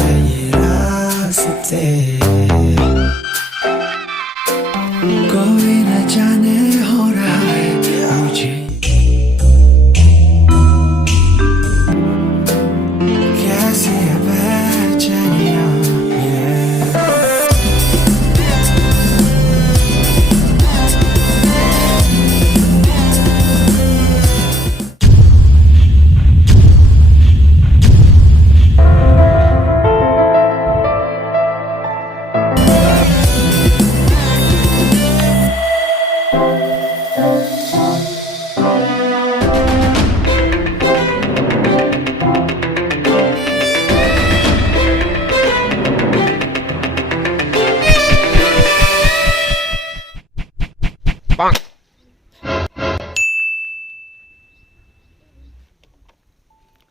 है ये रास्ते कोई न जाने हो रहा है मुझे कैसी है बेचैनियाँ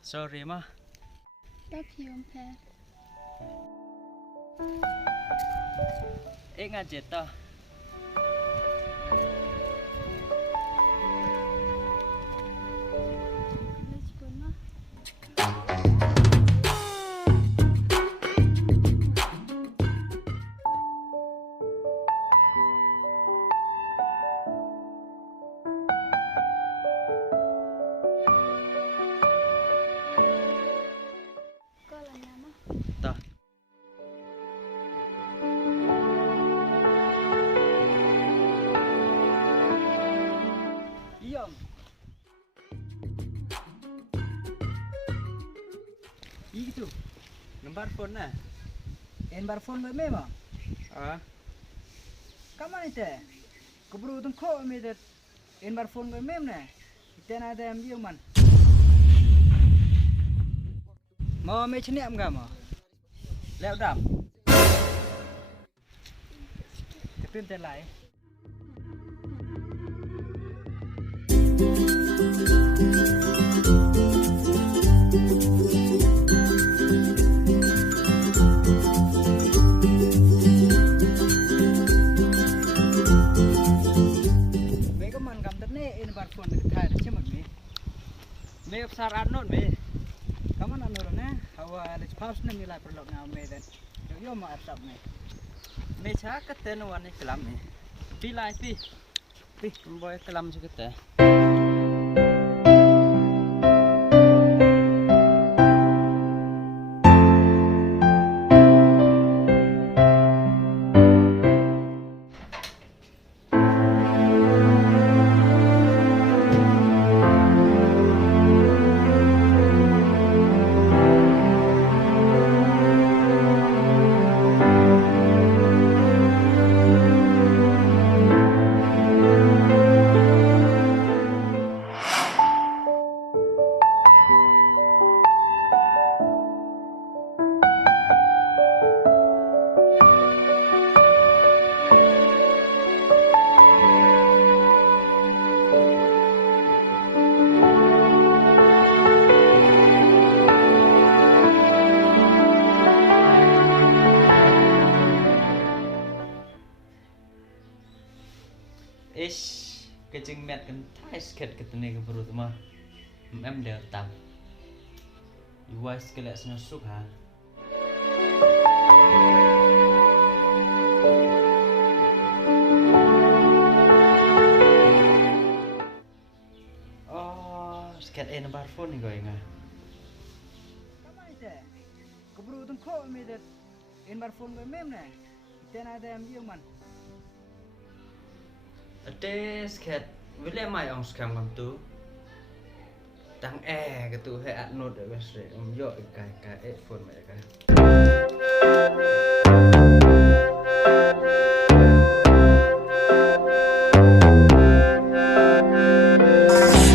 Sorry ma. Love you, Pe. Ingat je tau. Let's go na. Kau lah nama. Tau. Iyom. Itu. Gambar phone na. Enbar phone में में Ah. कमाने थे कब्रू तुम खो में दे enbar phone में ने इतना दे हम दियो मन mau में चने हम गामा लेव डाम तेपिन ते लाई phone được thay chứ mà mẹ sar ăn nốt mẹ cảm ơn anh rồi nè hawa let's pause nên lại phần nào mẹ đến yo mà ăn sập mẹ Me cha ka ten wan ni kelam ni. Pi lai pi. Pi boy kelam je kete. Ish, kecing met kan thai sket ketene ke perut mah. Em dia tam. Iwas kelak senasuk ha. Oh, sket nomor phone ni kau ingat. कमाने थे कब्रू तुम खो में दे enbar phone में ने इतना दे हम दियो मन Ade sket wile mai ong skam kam tu. Tang ke tu he at note de besre. Yo kai phone mai kai.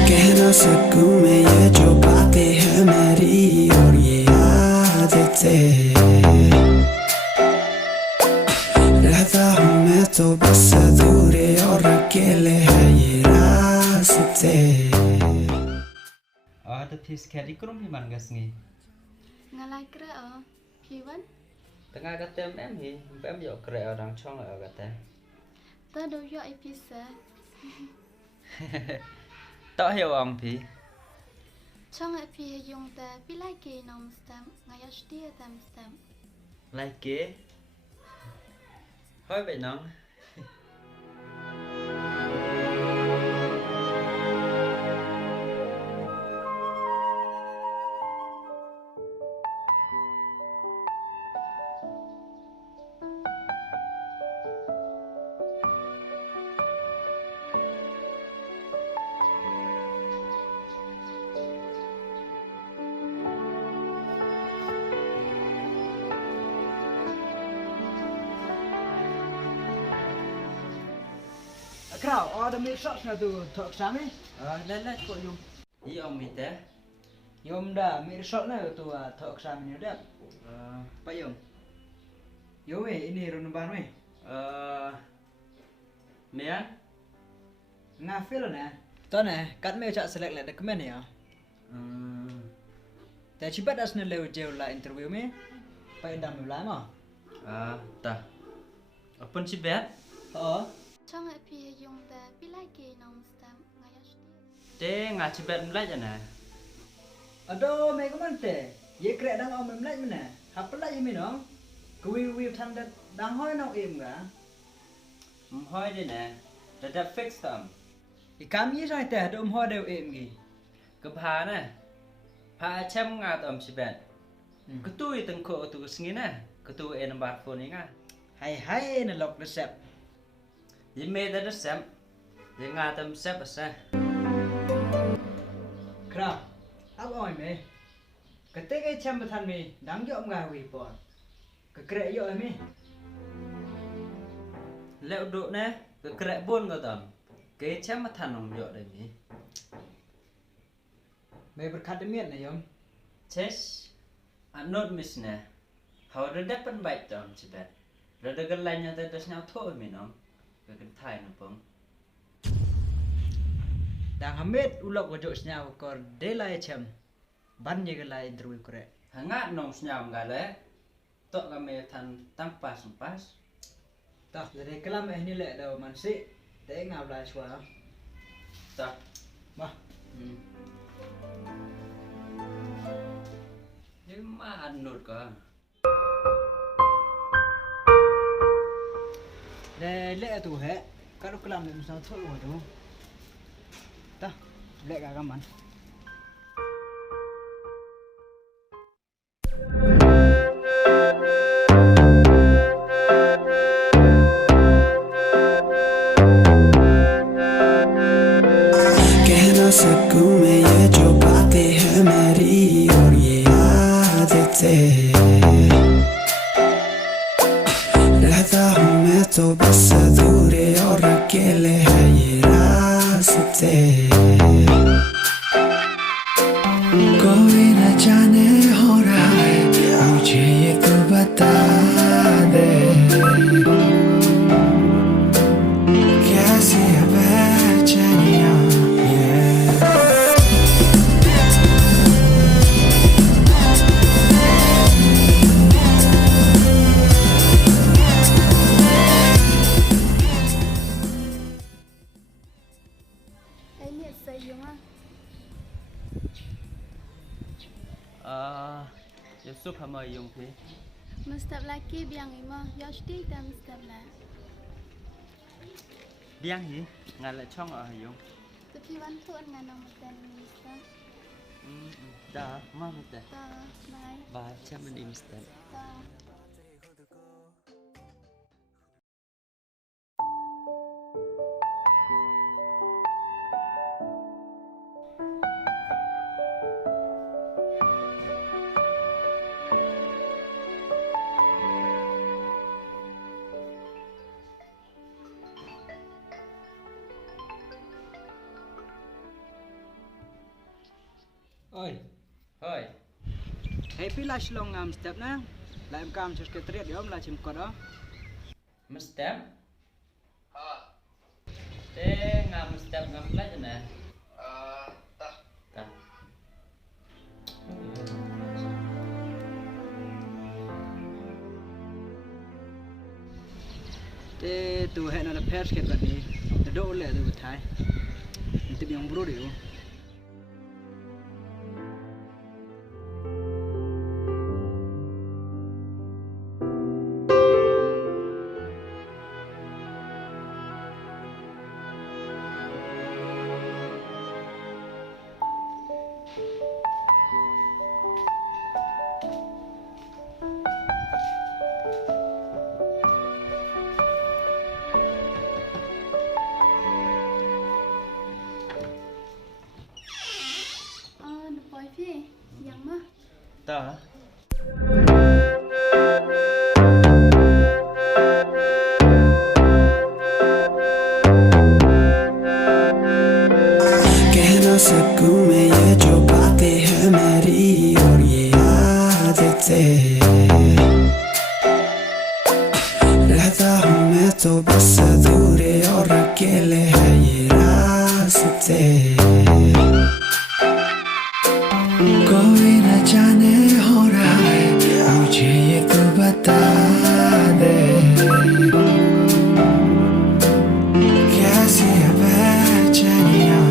कह ना सकूं मैं ये जो बातें हैं मेरी और ये आदतें रहता हूँ मैं तो बस अधूरे और अकेले है ये रास्ते Ada pi sket ikrum di man gas ni. Ngalai kera Piwan. Tengah kata em hi, em yo kre orang chong ở kata. Ta do yo ipisa. Tao hiểu ông thì ช่องไอพีให้ยงแต่พี่ไล่เกนอมสแตมงายสเตียแต่สแตม Like kế Hỏi vậy nóng Crowd, all the meat shops now to talk Sammy. Lên cô dùng Ý ông mì tế Yom da meat shop now to talk Sammy như đẹp. Bây giờ Yom ấy, ini run ban mấy. Mẹ ăn Nga phê rồi nè. Đó nè, cắt mail chọn select lại document này à. Tại chỉ bắt us nên leo jail lại interview mấy. Phải đam nhiều lắm à. Ta Open si bet ช่องไอพีให้ยงแต่พี่ไล่เกนอมสแตมงายสเตีย Tế ngà si bet mlai cho nè Aduh, mấy cái món tệ. Ye kre đang om lại mà nè. Hấp lại gì mình nó. Cứ we thằng đó đang hỏi nó im cả. Hỏi đi nè Đã đã fix tầm Cái cam gì rồi tệ, đom hỏi đều im gì. Cứ phá nè Phá chém ngà tầm si bet Cứ tui từng khổ tui sinh nè Cứ tui em bạc phone ấy ngà Hay nó lọc được sẹp. Dĩ mê đã rất xem Dĩ ngà tầm xếp ở xe Kra, áp oi mày. Cái tê cái chăm thân mày đáng cho ông gà hủy bỏ. Cái kre dội mày. Liệu độ nè Cứ kệ buôn ngờ tầm Kế chém mà thằng ông dọ đây nhỉ Mày bật khát miệng này không? Chess Anh nốt miss nè Họ đã đếp bánh bạch tầm chị bẹt Rồi đã gần lành nhà ta đã nhau thôi mình không Cái thai nó bóng Đang hamid ulok wa jok nhau còn để lại chăm. Ban như cái lại interview kre. Hãy ngạc nông nhau ngà lẽ Tọ gà mê thằng tăng pass Tak, jadi kelam ini lek dah man si. Để ngào lại xóa. Ta Mà, Nhưng mà anh nốt cả để lek tu he. Kalau kelam ni misal thôi rồi tu. Tak, lek gak man. कहना सकूं मैं ये जो बातें हैं मेरी और ये आदतें रहता हूँ मैं तो बस अधूरे और अकेले हैं ये रास्ते कोई न जाने हो रहा है मुझे ये तो बता दे कैसी है बेचैनियाँไอเนี่ยใส่ยงอ่ะ Yusuf hả mời dùng thế มันสแตมไล่เกเบียงอีมอยสเตียแต่สแตมแล Điang hỉ Ngà lại trong ở hả dùng แต่พี่วันทวนงานอมสแตมมีสแตม Đã mà một tệ ตาไม้ Bà chắc mình im stem ตา Oi, Thôi happy lash long ngam step na. Lại em cam cho cái triệt đi om là chim con đó. Mình stem Thế ngà mình stem ngắm lấy cho nè Ta Thế tu hẹn là pairs cái bạn đi. Để đổ lệ từ thái. Tiếp những bro điều. ta कहना सकूं मैं ये जो बातें हैं मेरी और ये आदतें रहता हूँ मैं तो बस अधूरे और अकेले है ये रास्ते कोई न जाने हो रहा है मुझे ये तो बता दे कैसी है बेचैनियाँ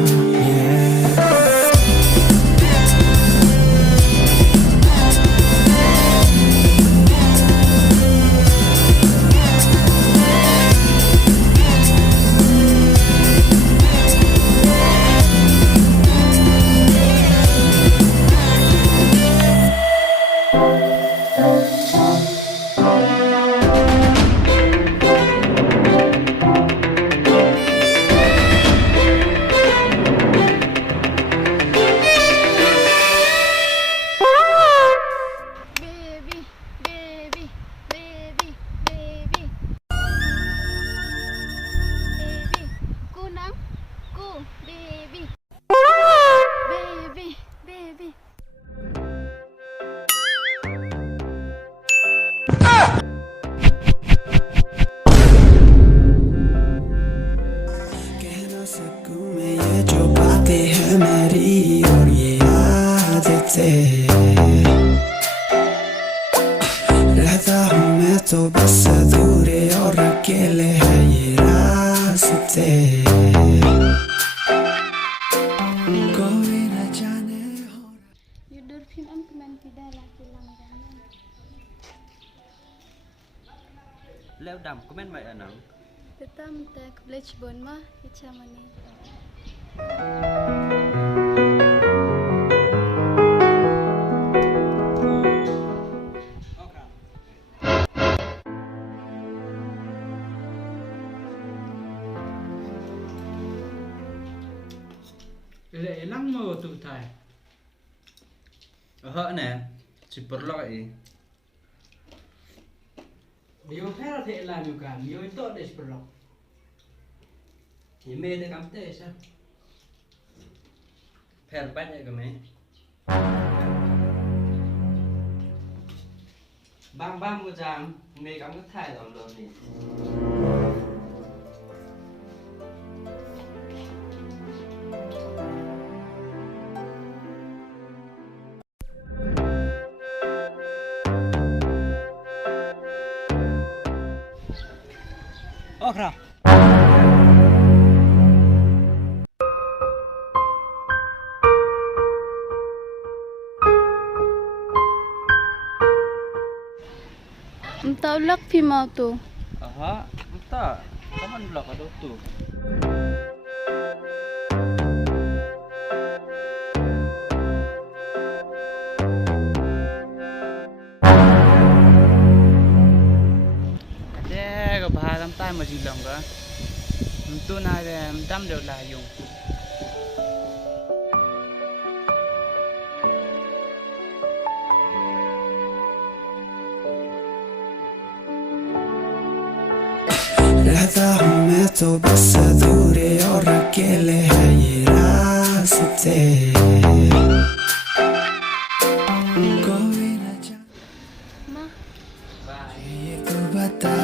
Baby, baby, baby, baby. Baby, ku nang ku baby. Baby, baby. कह ना सकूं मैं ये जो बातें हैं मेरी और ये आदतें रहता हूँ मैं तो बस अधूरे और अकेले है ये रास्ते कोई न जाने हो Yudurfin am keman tidak lagi langganan. leo đam comment mày ở nắng Tetam tak blech bon mah ichamani. Ile ilang mo tu thai. nè chỉ perlu vậy Dio phera the la nu kan, dio to des perlo. thì mê tới cắm tê sao phèn bách vậy cơ mấy bang bang một jam mê cắm cái thải làm luôn đi Okra. Entah pi mau tu. aha entah kapan blok ada tuh cái bà làm tay mà gì lòng cả tôi này trăm đều là dùng रहता हूँ मैं तो बस अधूरे और अकेले है ये रास्ते कोई न जाने Mah, ये तो बता